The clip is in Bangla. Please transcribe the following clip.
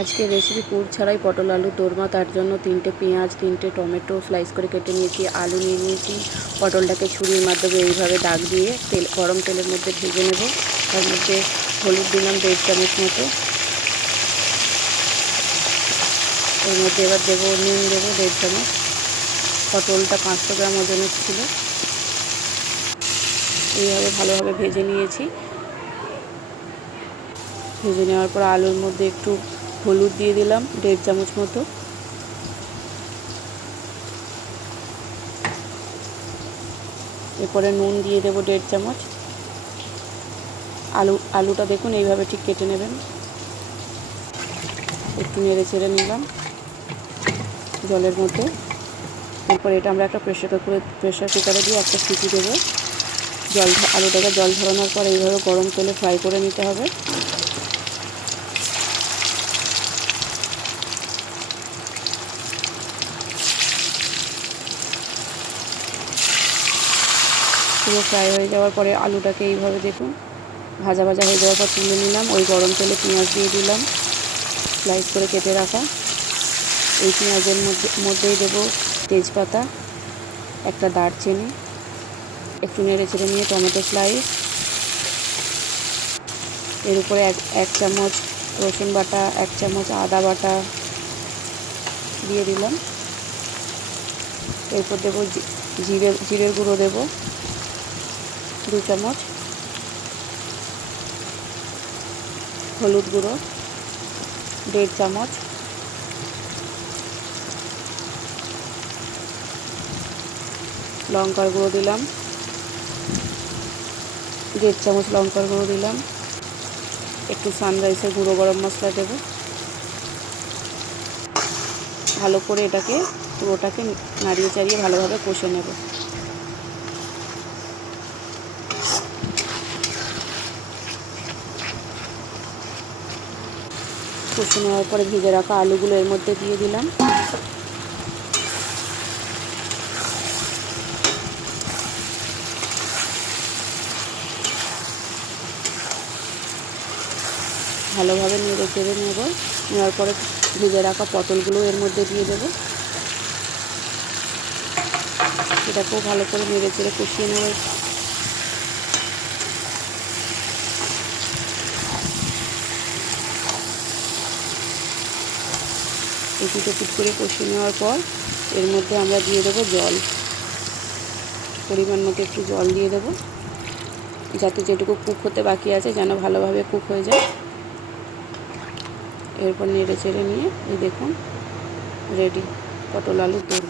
আজকে রেসিপি পুর ছাড়াই পটল আলুর দোরমা। তার জন্য 3টে পেঁয়াজ, 3টে টমেটো স্লাইস করে কেটে নিয়েছি, আলু নিয়ে নিয়েছি। পটলটাকে ছুরির মাধ্যমে এইভাবে দাগ দিয়ে গরম তেলের মধ্যে ভেজে নেব। তার মধ্যে হলুদ দিলাম 1.5 চামচ মতো। এর মধ্যে এবার দেবো নুন, দেবো 1.5 চামচ। পটলটা 500 গ্রাম ওজনের ছিল। এইভাবে ভালোভাবে ভেজে নিয়েছি। ভেজে নেওয়ার পর আলুর মধ্যে একটু হলুদ দিয়ে দিলাম 1.5 চামচ মতো। এরপরে নুন দিয়ে দেবো 1.5 চামচ। আলুটা দেখুন এইভাবে ঠিক কেটে নেবেন। একটু নেড়ে চেড়ে নিলাম জলের মধ্যে। এরপর এটা আমরা একটা প্রেশার কুকারে দিয়ে একটা সিটি দেবো। আলুটাকে জল ঝরানোর পর এইভাবে গরম তেলে ফ্রাই করে নিতে হবে। পুরো ফ্রাই হয়ে যাওয়ার পরে আলুটাকে এইভাবে দেখুন ভাজা ভাজা হয়ে যাওয়ার পর তুলে নিলাম। ওই গরম তেলে পেঁয়াজ দিয়ে দিলাম স্লাইস করে কেটে রাখা। এই পেঁয়াজের মধ্যেই দেবো তেজপাতা, একটা দারচিনি, একটু নেড়ে চেড়ে নিয়ে টমেটো স্লাইস, এর উপরে 1 চামচ রসুন বাটা, 1 চামচ আদা বাটা দিয়ে দিলাম। এরপর দেবো জিরের গুঁড়ো দেবো 2 চামচ, হলুদ গুঁড়ো 1.5 চামচ, লঙ্কার গুঁড়ো দিলাম 1.5 চামচ, লঙ্কার গুঁড়ো দিলাম। একটু সানরাইসের গুঁড়ো গরম মশলা দেবো। ভালো করে এটাকে পুরোটাকে নাড়িয়ে চাড়িয়ে ভালোভাবে কষে নেব। কষে নেওয়ার পরে ভেজে রাখা আলুগুলো এর মধ্যে দিয়ে দিলাম। ভালোভাবে নেড়ে চেড়ে নেওয়ার পরে ভেজে রাখা পটলগুলো এর মধ্যে দিয়ে দেবো। এটাকেও ভালো করে নেড়ে চেড়ে কষিয়ে নেব। এপিট ওপিট করে কষিয়ে নেওয়ার পর এর মধ্যে আমরা দিয়ে দেবো জল। পরিমাণ মতো একটু জল দিয়ে দেবো, যাতে যেটুকু কুক হতে বাকি আছে যেন ভালোভাবে কুক হয়ে যায়। এরপর নেড়ে চেড়ে নিয়ে এই দেখুন রেডি পটল আলুর দোরমা।